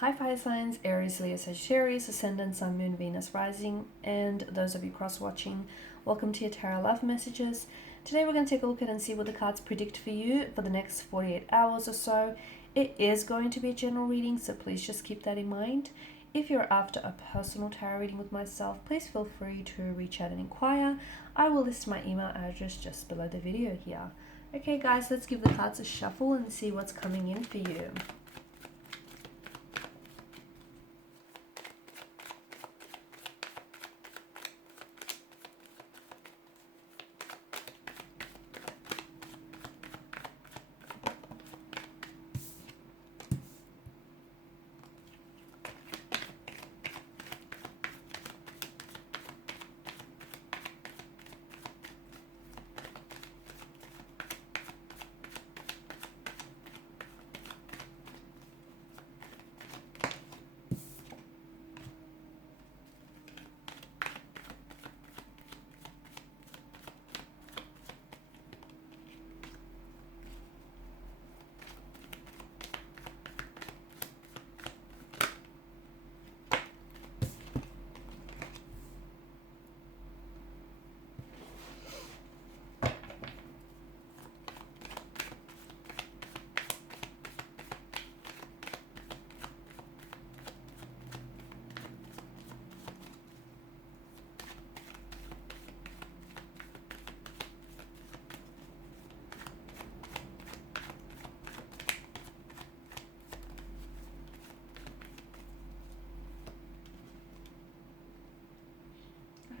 Hi fire signs, Aries, Leo, Sagittarius, Ascendant, Sun, Moon, Venus, Rising, and those of you cross-watching, welcome to your Tarot Love Messages. Today we're going to take a look at and see what the cards predict for you for the next 48 hours or so. It is going to be a general reading, so please just keep that in mind. If you're after a personal tarot reading with myself, please feel free to reach out and inquire. I will list my email address just below the video here. Okay guys, let's give the cards a shuffle and see what's coming in for you.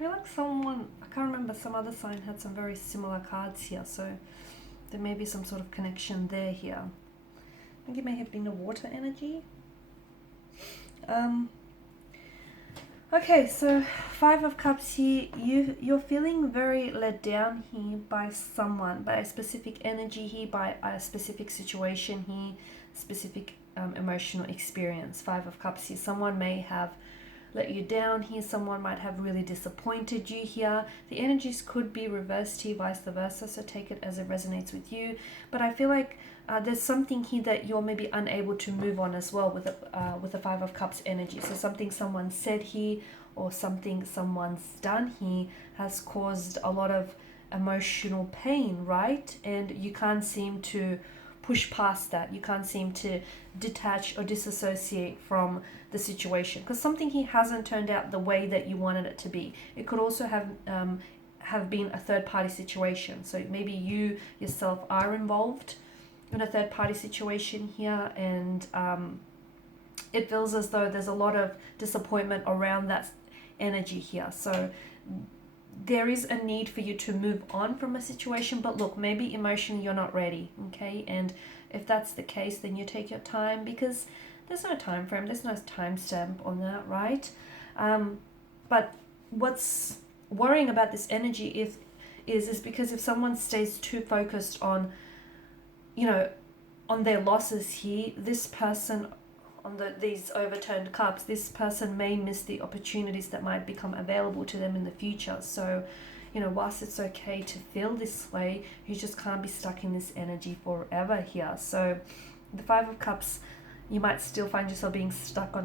I feel like I can't remember, some other sign had some very similar cards here, so there may be some sort of connection there here. I think it may have been a water energy. Okay, so Five of Cups here, you're feeling very let down here by someone, by a specific energy here, by a specific situation here, specific emotional experience. Five of Cups here, someone may have let you down here, someone might have really disappointed you here. The energies could be reversed here, vice versa, so take it as it resonates with you. But I feel like there's something here that you're maybe unable to move on as well with the Five of Cups energy. So something someone said here or something someone's done here has caused a lot of emotional pain, right? And you can't seem to push past that. You can't seem to detach or disassociate from the situation because something here hasn't turned out the way that you wanted it to be. It could also have been a third-party situation. So maybe you yourself are involved in a third-party situation here, and it feels as though there's a lot of disappointment around that energy here. So there is a need for you to move on from a situation, but look, maybe emotionally you're not ready, okay? And if that's the case, then you take your time because there's no time frame, there's no timestamp on that, right? But what's worrying about this energy is because if someone stays too focused on, on their losses here, this person on these overturned cups, this person may miss the opportunities that might become available to them in the future. So, whilst it's okay to feel this way, you just can't be stuck in this energy forever here. So the Five of Cups, you might still find yourself being stuck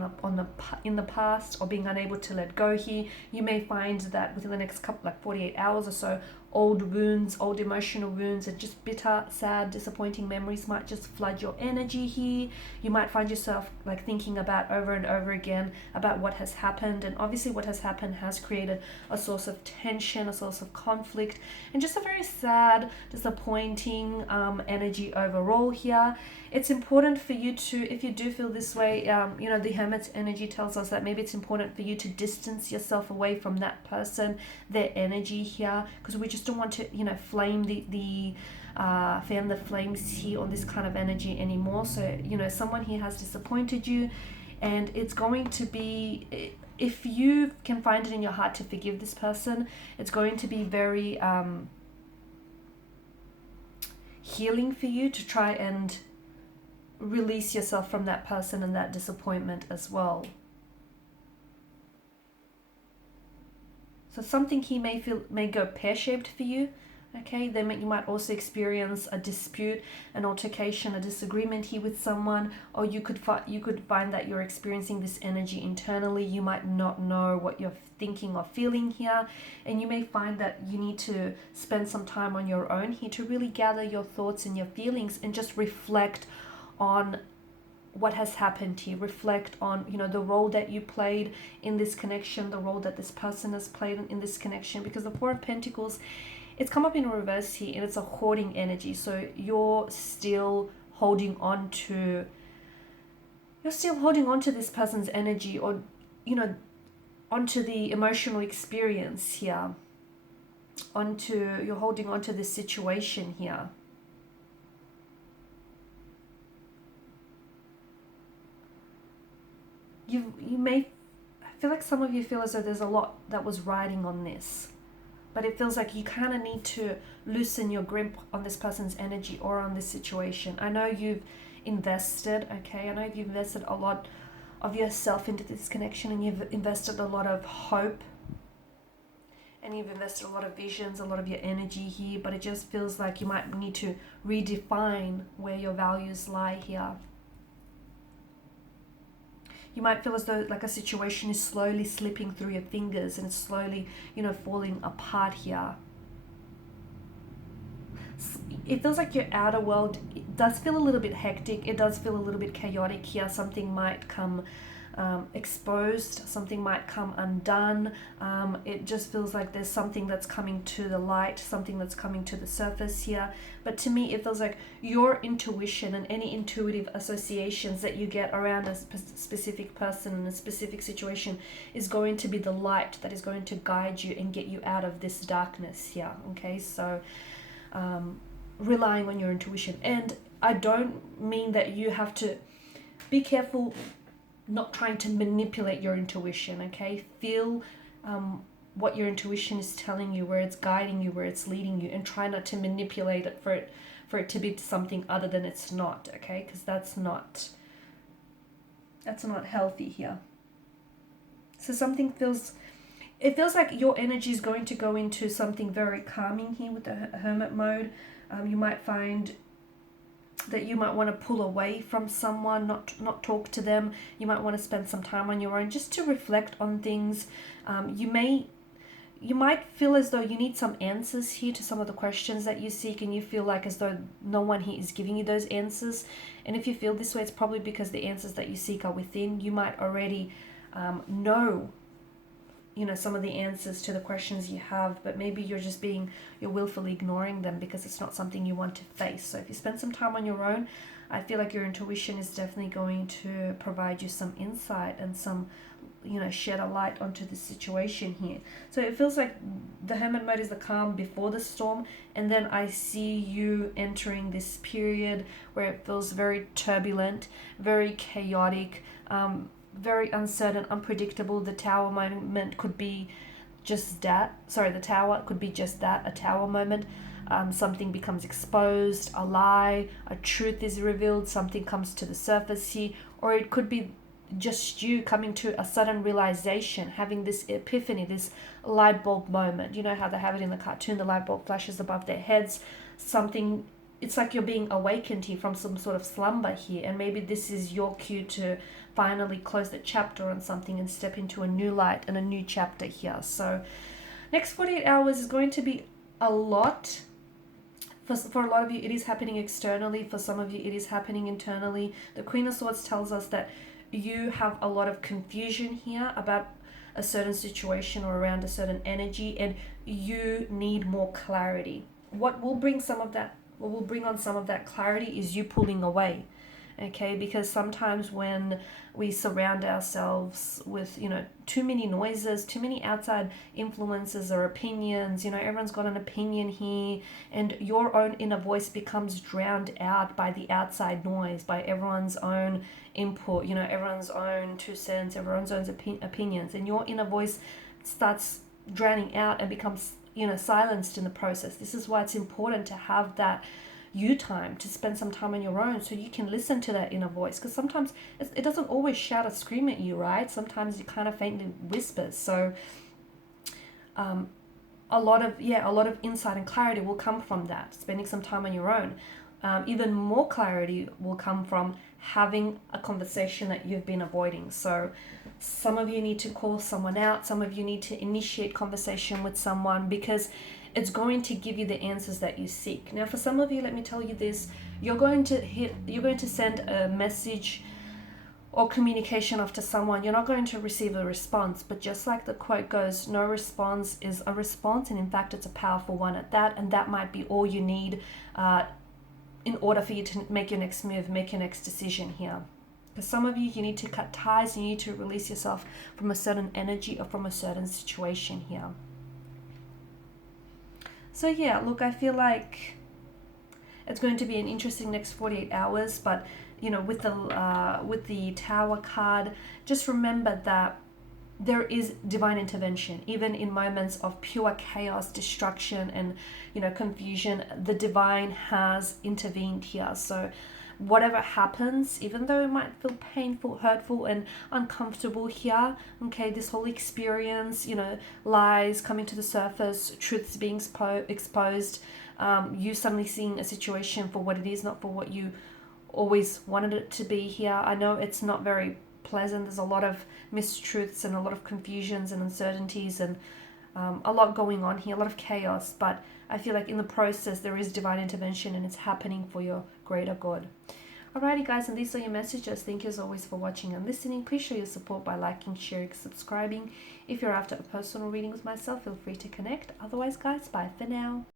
in the past or being unable to let go here. You may find that within the next 48 hours or so, old wounds, old emotional wounds, and just bitter, sad, disappointing memories might just flood your energy here. You might find yourself thinking about over and over again about what has happened, and obviously what has happened has created a source of tension, a source of conflict, and just a very sad, disappointing energy overall here. It's important for you to, if you do feel this way, the Hermit's energy tells us that maybe it's important for you to distance yourself away from that person, their energy here, because we just don't want to, flame fan the flames here on this kind of energy anymore. So, someone here has disappointed you, and it's going to be, if you can find it in your heart to forgive this person, it's going to be very healing for you to try and release yourself from that person and that disappointment as well. So something here may go pear-shaped for you. Okay, then you might also experience a dispute, an altercation, a disagreement here with someone, or you could find that you're experiencing this energy internally. You might not know what you're thinking or feeling here, and you may find that you need to spend some time on your own here to really gather your thoughts and your feelings and just reflect on what has happened here. Reflect on, you know, the role that you played in this connection, the role that this person has played in this connection, because the Four of Pentacles, it's come up in reverse here, and it's a hoarding energy. So you're still holding on to this person's energy, or, you know, onto the emotional experience here, you're holding on to this situation here. You may, I feel like some of you feel as though there's a lot that was riding on this, but it feels like you kind of need to loosen your grip on this person's energy or on this situation. I know you've invested, okay? I know you've invested a lot of yourself into this connection, and you've invested a lot of hope, and you've invested a lot of visions, a lot of your energy here, but it just feels like you might need to redefine where your values lie here. You might feel as though like a situation is slowly slipping through your fingers, and it's slowly, you know, falling apart here. It feels like your outer world, it does feel a little bit hectic. It does feel a little bit chaotic here. Something might come exposed, something might come undone. It just feels like there's something that's coming to the light, something that's coming to the surface here. But to me, it feels like your intuition and any intuitive associations that you get around a specific person in a specific situation is going to be the light that is going to guide you and get you out of this darkness here. Okay, so relying on your intuition. And I don't mean that you have to be careful not trying to manipulate your intuition, okay? Feel what your intuition is telling you, where it's guiding you, where it's leading you, and try not to manipulate it for it to be something other than it's not, okay? Because that's not healthy here. So it feels like your energy is going to go into something very calming here with the hermit mode. You might find that you might want to pull away from someone, not talk to them. You might want to spend some time on your own just to reflect on things. You might feel as though you need some answers here to some of the questions that you seek, and you feel like as though no one here is giving you those answers. And if you feel this way, it's probably because the answers that you seek are within. You might already know, you know, some of the answers to the questions you have, but maybe you're willfully ignoring them because it's not something you want to face. So if you spend some time on your own, I feel like your intuition is definitely going to provide you some insight and some, you know, shed a light onto the situation here. So it feels like the hermit mode is the calm before the storm, and then I see you entering this period where it feels very turbulent, very chaotic, very uncertain, unpredictable. The tower moment could be just that. The tower could be just that, a tower moment. Something becomes exposed, a lie, a truth is revealed, something comes to the surface here, or it could be just you coming to a sudden realization, having this epiphany, this light bulb moment. You know how they have it in the cartoon, the light bulb flashes above their heads. It's like you're being awakened here from some sort of slumber here, and maybe this is your cue to finally close the chapter on something and step into a new light and a new chapter here. So next 48 hours is going to be a lot. For a lot of you, it is happening externally. For some of you, it is happening internally. The Queen of Swords tells us that you have a lot of confusion here about a certain situation or around a certain energy, and you need more clarity. What will bring on some of that clarity is you pulling away. Okay, because sometimes when we surround ourselves with, you know, too many noises, too many outside influences or opinions, you know, everyone's got an opinion here, and your own inner voice becomes drowned out by the outside noise, by everyone's own input, you know, everyone's own 2 cents, everyone's own opinions, and your inner voice starts drowning out and becomes, you know, silenced in the process. This is why it's important to have that you time, to spend some time on your own so you can listen to that inner voice, because sometimes it doesn't always shout or scream at you, right? Sometimes it kind of faintly whispers. So a lot of insight and clarity will come from that, spending some time on your own. Even more clarity will come from having a conversation that you've been avoiding. So some of you need to call someone out, some of you need to initiate conversation with someone, because it's going to give you the answers that you seek. Now, for some of you, let me tell you this, you're going to send a message or communication off to someone. You're not going to receive a response, but just like the quote goes, no response is a response, and in fact it's a powerful one at that, and that might be all you need in order for you to make your next move, make your next decision here. For some of you, you need to cut ties, you need to release yourself from a certain energy or from a certain situation here. So yeah, look, I feel like it's going to be an interesting next 48 hours, but you know, with the Tower card, just remember that there is divine intervention. Even in moments of pure chaos, destruction, and you know, confusion, the divine has intervened here. So whatever happens, even though it might feel painful, hurtful, and uncomfortable here, okay, this whole experience, you know, lies coming to the surface, truths being exposed, you suddenly seeing a situation for what it is, not for what you always wanted it to be here. I know it's not very pleasant. There's a lot of mistruths and a lot of confusions and uncertainties, and a lot going on here, a lot of chaos, but I feel like in the process there is divine intervention and it's happening for your greater good. Alrighty guys, and these are your messages. Thank you as always for watching and listening. Please show your support by liking, sharing, subscribing. If you're after a personal reading with myself, feel free to connect. Otherwise guys, bye for now.